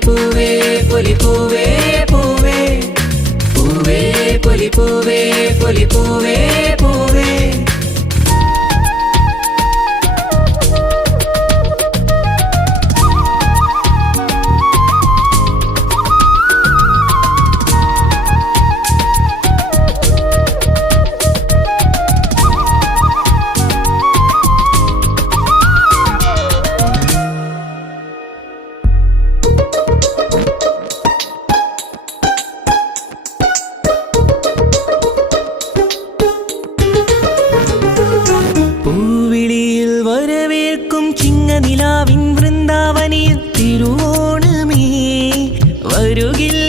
പൊലിപ്പൂവേ പൊലിപ്പൂവേ പൂവേ പൂവേ പൊലിപ്പൂവേ പൊലിപ്പൂവേ പൂവേ പൂവിളിയിൽ വരവേൽക്കും ചിങ്ങനിലാവിൻ വൃന്ദാവനിൽ തിരുവോണമേ വരുകില്ല